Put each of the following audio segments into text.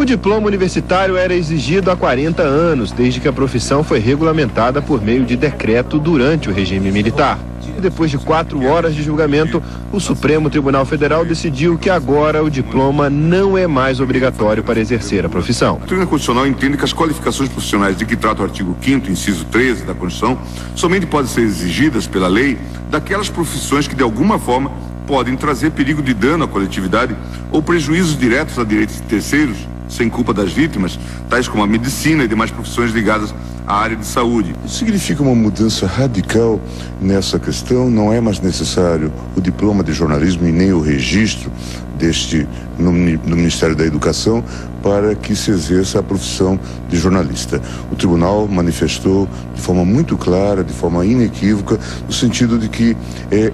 O diploma universitário era exigido há 40 anos, desde que a profissão foi regulamentada por meio de decreto durante o regime militar. E depois de 4 horas de julgamento, o Supremo Tribunal Federal decidiu que agora o diploma não é mais obrigatório para exercer a profissão. A doutrina constitucional entende que as qualificações profissionais de que trata o artigo 5º, inciso 13 da Constituição, somente podem ser exigidas pela lei daquelas profissões que de alguma forma podem trazer perigo de dano à coletividade ou prejuízos diretos a direitos de terceiros, sem culpa das vítimas, tais como a medicina e demais profissões ligadas à área de saúde. Isso significa uma mudança radical nessa questão. Não é mais necessário o diploma de jornalismo e nem o registro no Ministério da Educação para que se exerça a profissão de jornalista. O tribunal manifestou de forma muito clara, de forma inequívoca, no sentido de que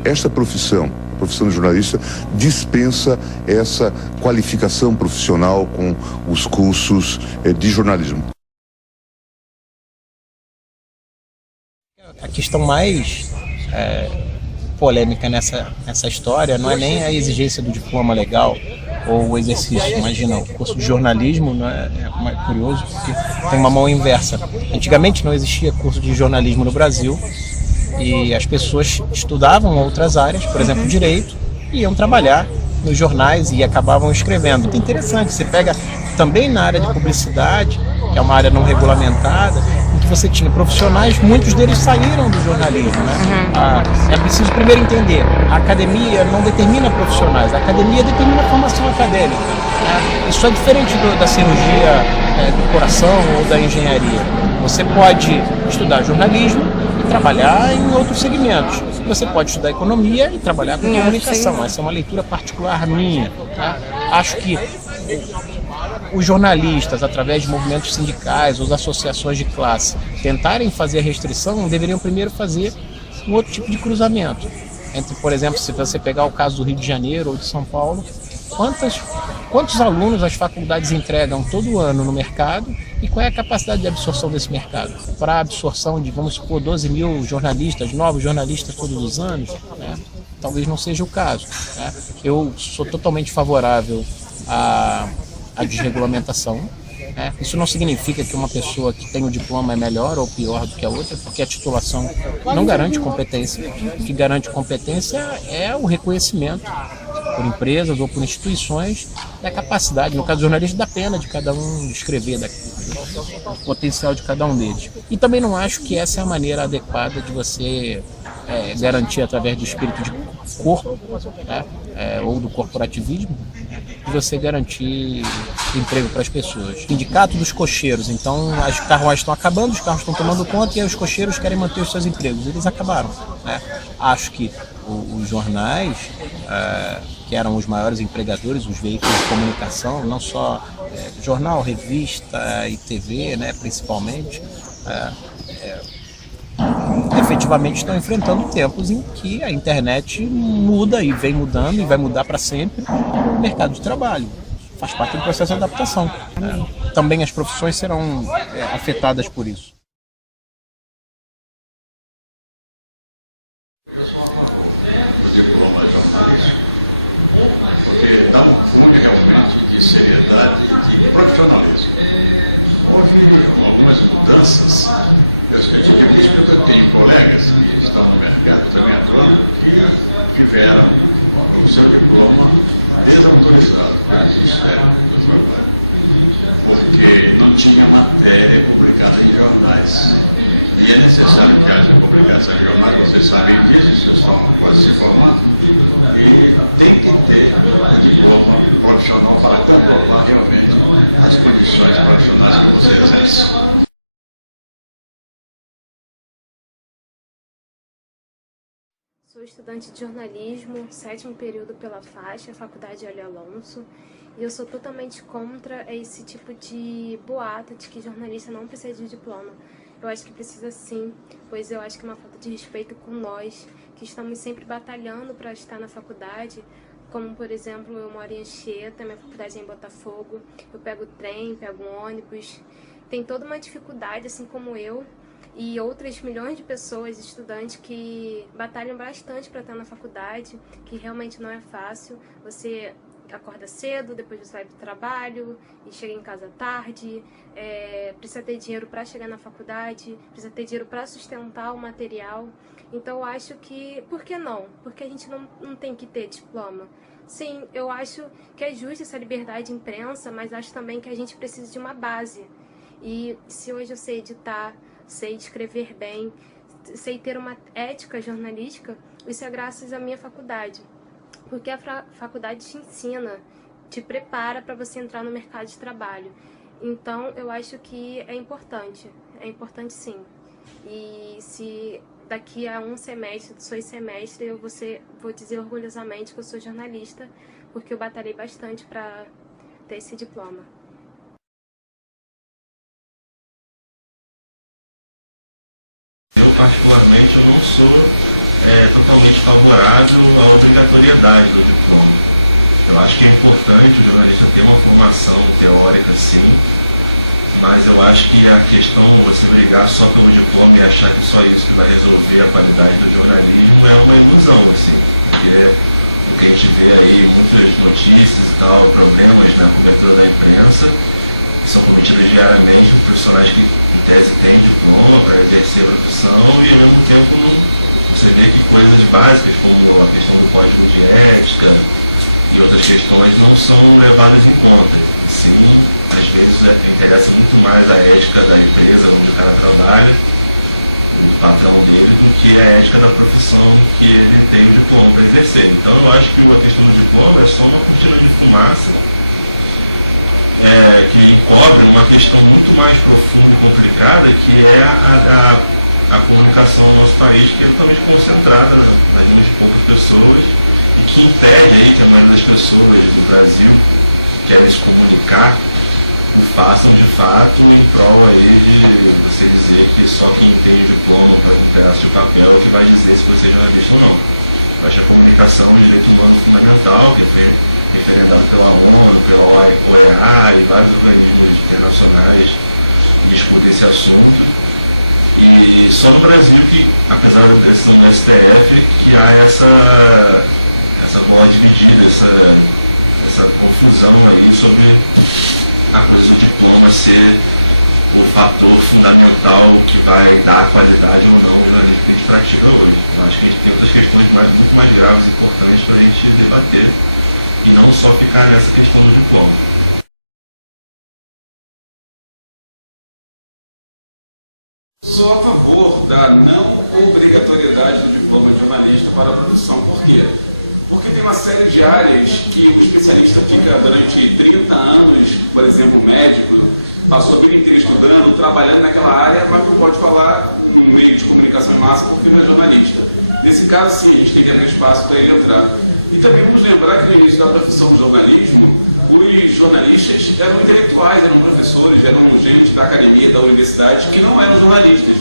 esta profissão, a profissão de jornalista, dispensa essa qualificação profissional com os cursos de jornalismo. A questão mais polêmica nessa história não é nem a exigência do diploma legal ou o exercício. Imagina, o curso de jornalismo, né, é curioso porque tem uma mão inversa. Antigamente não existia curso de jornalismo no Brasil e as pessoas estudavam outras áreas, por exemplo, direito, e iam trabalhar nos jornais e acabavam escrevendo. Muito interessante, você pega também na área de publicidade, que é uma área não regulamentada, em que você tinha profissionais, muitos deles saíram do jornalismo, né? É preciso primeiro entender, a academia não determina profissionais, a academia determina a formação acadêmica, né? Isso é diferente da cirurgia do coração ou da engenharia. Você pode estudar jornalismo e trabalhar em outros segmentos. Você pode estudar economia e trabalhar com comunicação. Essa é uma leitura particular minha, tá? Acho que os jornalistas, através de movimentos sindicais ou associações de classe, tentarem fazer a restrição, deveriam primeiro fazer um outro tipo de cruzamento. Entre, por exemplo, se você pegar o caso do Rio de Janeiro ou de São Paulo, quantos alunos as faculdades entregam todo ano no mercado e qual é a capacidade de absorção desse mercado? Para a absorção de, vamos supor, 12 mil jornalistas, novos jornalistas todos os anos, né? Talvez não seja o caso, né? Eu sou totalmente favorável à desregulamentação, né? Isso não significa que uma pessoa que tem o diploma é melhor ou pior do que a outra, porque a titulação não garante competência. O que garante competência é o reconhecimento por empresas ou por instituições da capacidade, no caso do jornalista, da pena de cada um escrever, do potencial de cada um deles. E também não acho que essa é a maneira adequada de você garantir, através do espírito de corpo, né, ou do corporativismo, de você garantir emprego para as pessoas. Sindicato dos cocheiros, então as carruagens estão acabando, os carros estão tomando conta e aí os cocheiros querem manter os seus empregos. Eles acabaram, né? Acho que os jornais, que eram os maiores empregadores, os veículos de comunicação, não só jornal, revista e TV, né, principalmente, efetivamente estão enfrentando tempos em que a internet muda e vem mudando e vai mudar para sempre o mercado de trabalho. Faz parte do processo de adaptação. Também as profissões serão afetadas por isso. Eu sou a favor do diploma jornalístico, porque dá um cunho realmente de seriedade e de profissionalismo. Houve algumas mudanças, eu digo isso porque eu tenho colegas que estão no mercado também atuando, que tiveram o seu diploma desautorizado pelo Ministério do Trabalho, porque não tinha matéria publicada em jornais. E é necessário que haja publicação em jornais, vocês sabem disso, vocês estão quase se formando, e tem que ter o diploma profissional para comprovar realmente as condições profissionais que você exerce. Sou estudante de jornalismo, 7º período pela faixa, Faculdade Hélio Alonso, e eu sou totalmente contra esse tipo de boato de que jornalista não precisa de diploma. Eu acho que precisa sim, pois eu acho que é uma falta de respeito com nós, que estamos sempre batalhando para estar na faculdade, como, por exemplo, eu moro em Anchieta, minha faculdade é em Botafogo, eu pego trem, pego ônibus, tem toda uma dificuldade, assim como eu, e outras milhões de pessoas, estudantes, que batalham bastante para estar na faculdade, que realmente não é fácil. Você acorda cedo, depois você vai para o trabalho e chega em casa tarde, precisa ter dinheiro para chegar na faculdade, precisa ter dinheiro para sustentar o material. Então eu acho que, por que não? Porque a gente não tem que ter diploma. Sim, eu acho que é justa essa liberdade de imprensa, mas acho também que a gente precisa de uma base. E se hoje eu sei editar, sei escrever bem, sei ter uma ética jornalística, isso é graças à minha faculdade. Porque a faculdade te ensina, te prepara para você entrar no mercado de trabalho. Então, eu acho que é importante sim. E se daqui a 1 semestre, 2 semestres, eu vou dizer orgulhosamente que eu sou jornalista, porque eu batalhei bastante para ter esse diploma. Eu, particularmente, eu não sou totalmente favorável à obrigatoriedade do diploma. Eu acho que é importante o jornalista ter uma formação teórica, sim, mas eu acho que a questão de você brigar só pelo diploma e achar que só isso que vai resolver a qualidade do jornalismo é uma ilusão, assim, porque o que a gente vê aí, muitas notícias e tal, problemas na cobertura da imprensa, que são cometidos diariamente por profissionais que, em tese, têm diploma para exercer a profissão e, ao mesmo tempo, você vê que coisas básicas, como a questão do código de ética e outras questões, não são levadas em conta. Assim, às vezes, interessa muito mais a ética da empresa onde o cara trabalha, do patrão dele, do que a ética da profissão que ele tem o diploma para exercer. Então, eu acho que a questão do diploma é só uma cortina de fumaça que encobre uma questão muito mais profunda e complicada, que é a comunicação no nosso país, que é totalmente concentrada nas mãos de poucas pessoas e que impede aí que a maioria das pessoas do Brasil que querem se comunicar o façam de fato em prol aí de você dizer que só quem tem um diploma para um pedaço de papel é que vai dizer se você é jornalista ou não. Eu acho que a comunicação é um direito humano fundamental, que foi referendado pela ONU, pela OEA e vários organismos internacionais que discutem esse assunto. E só no Brasil que, apesar da decisão do STF, que há essa bola dividida, essa confusão aí sobre a coisa do diploma ser o fator fundamental que vai dar qualidade ou não ao jornalismo que a gente pratica hoje. Eu acho que a gente tem outras questões muito mais graves e importantes para a gente debater e não só ficar nessa questão do diploma. Sou a favor da não obrigatoriedade do diploma de jornalista para a profissão. Por quê? Porque tem uma série de áreas que o especialista fica durante 30 anos, por exemplo, médico, passou a vida inteira estudando, trabalhando naquela área, mas não pode falar no meio de comunicação em massa porque não é jornalista. Nesse caso, sim, a gente teria mais espaço para ele entrar. E também vamos lembrar que no início da profissão do jornalismo, os jornalistas eram intelectuais, eram professores, eram gente da academia, da universidade, que não eram jornalistas,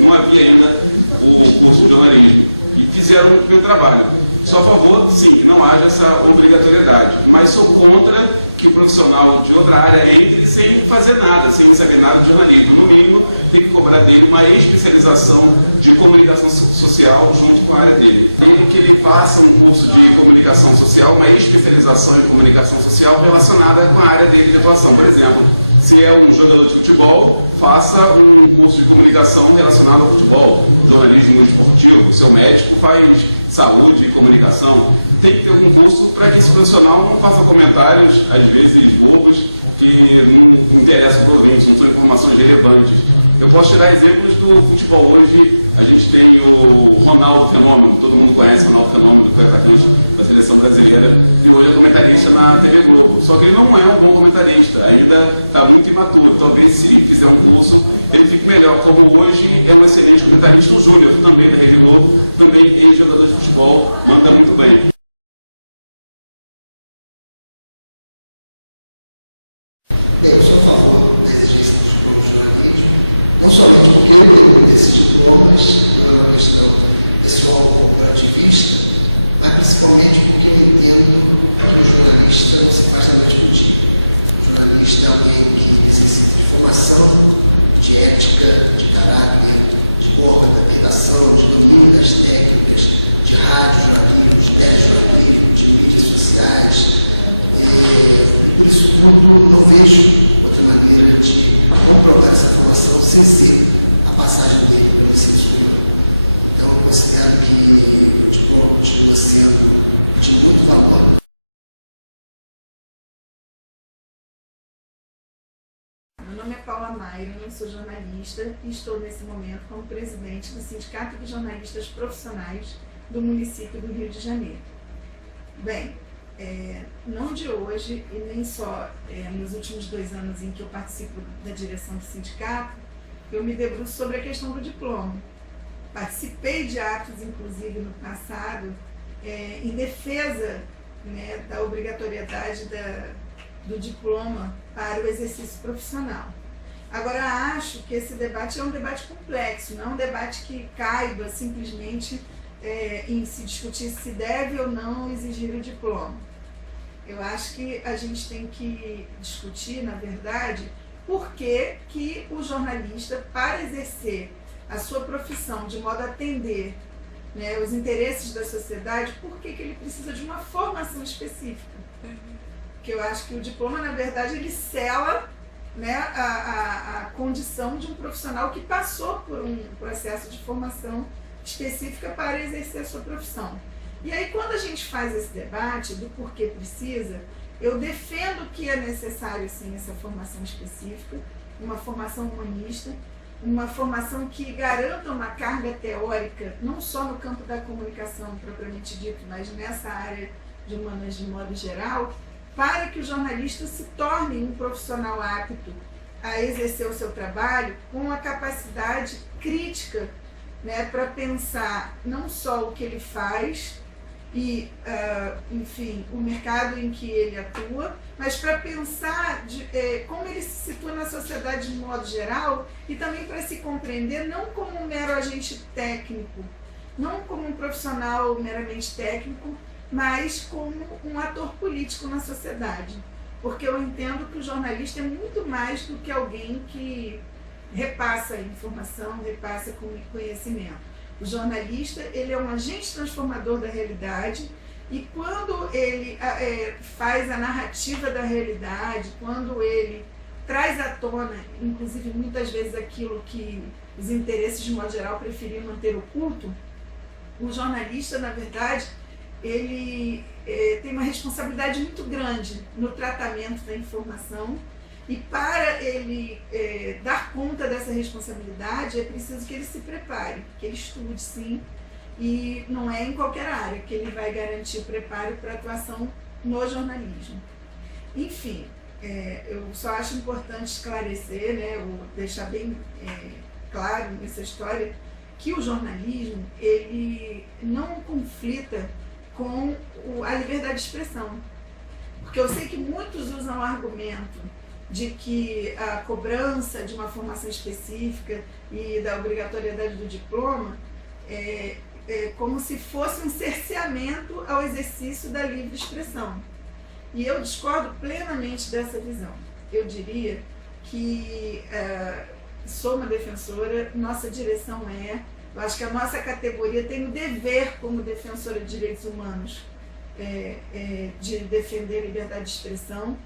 não havia ainda o curso de jornalismo, e fizeram o meu trabalho. Sou a favor, sim, que não haja essa obrigatoriedade, mas sou contra que o profissional de outra área entre sem fazer nada, sem saber nada de jornalismo. No mínimo, tem que cobrar dele uma especialização de comunicação social junto com a área dele. Desde que ele faça um curso de comunicação social, uma especialização em comunicação social relacionada com a área dele de atuação. Por exemplo, se é um jogador de futebol, faça um curso de comunicação relacionado ao futebol, jornalismo esportivo. Se é um médico, faz saúde e comunicação. Tem que ter algum curso para que esse profissional não faça comentários, às vezes bobos, que não interessam para o ouvinte, não são informações relevantes. Eu posso tirar exemplos do futebol. Hoje a gente tem o Ronaldo Fenômeno, todo mundo conhece o Ronaldo Fenômeno, que foi atacante da seleção brasileira, e hoje é comentarista na TV Globo. Só que ele não é um bom comentarista, ainda está muito imaturo. Talvez se fizer um curso, ele fique melhor. Como hoje é um excelente comentarista, o Júnior, também da Rede Globo, também ex-jogador de futebol, manda muito bem. Bem, eu sou a favor da exigência dos diplomas de jornalismo, não somente porque eu lembro desses diplomas, não é uma questão pessoal corporativista, mas principalmente porque eu entendo que o jornalista não se faz da noite para o dia. O jornalista é alguém que necessita de formação, de ética, de caráter, de boa redação, de domínio das técnicas, de rádio jornalismo, de telejornalismo, de mídias sociais, Sobretudo, não vejo outra maneira de comprovar essa formação sem ser a passagem dele pelo ensino superior. Então, eu considero que o diploma continua sendo de muito valor. Meu nome é Paula Maia, eu sou jornalista e estou nesse momento como presidente do Sindicato de Jornalistas Profissionais do município do Rio de Janeiro. Bem, não de hoje e nem só nos últimos 2 anos em que eu participo da direção do sindicato, eu me debruço sobre a questão do diploma. Participei de atos, inclusive, no passado, em defesa, né, da obrigatoriedade do diploma para o exercício profissional. Agora, acho que esse debate é um debate complexo, não é um debate que caiba simplesmente em se discutir se deve ou não exigir o diploma. Eu acho que a gente tem que discutir, na verdade, por que que o jornalista, para exercer a sua profissão de modo a atender, né, os interesses da sociedade, por que que ele precisa de uma formação específica. Porque eu acho que o diploma, na verdade, ele sela, né, a condição de um profissional que passou por um processo de formação específica para exercer a sua profissão. E aí, quando a gente faz esse debate do porquê precisa, eu defendo que é necessário, sim, essa formação específica, uma formação humanista, uma formação que garanta uma carga teórica, não só no campo da comunicação propriamente dito, mas nessa área de humanas de modo geral, para que o jornalista se torne um profissional apto a exercer o seu trabalho com a capacidade crítica, né, para pensar não só o que ele faz e, enfim, o mercado em que ele atua, mas para pensar como ele se situa na sociedade de modo geral e também para se compreender não como um mero agente técnico, não como um profissional meramente técnico, mas como um ator político na sociedade. Porque eu entendo que o jornalista é muito mais do que alguém que repassa informação, repassa conhecimento. O jornalista, ele é um agente transformador da realidade e quando ele faz a narrativa da realidade, quando ele traz à tona, inclusive muitas vezes aquilo que os interesses de modo geral preferiam manter oculto, o jornalista, na verdade, ele tem uma responsabilidade muito grande no tratamento da informação. E para ele dar conta dessa responsabilidade, é preciso que ele se prepare, que ele estude, sim, e não é em qualquer área que ele vai garantir o preparo para a atuação no jornalismo. Enfim, eu só acho importante esclarecer, né, ou deixar bem claro nessa história, que o jornalismo ele não conflita com a liberdade de expressão. Porque eu sei que muitos usam o argumento de que a cobrança de uma formação específica e da obrigatoriedade do diploma é como se fosse um cerceamento ao exercício da livre expressão. E eu discordo plenamente dessa visão. Eu diria que sou uma defensora, nossa direção eu acho que a nossa categoria tem o dever como defensora de direitos humanos de defender a liberdade de expressão.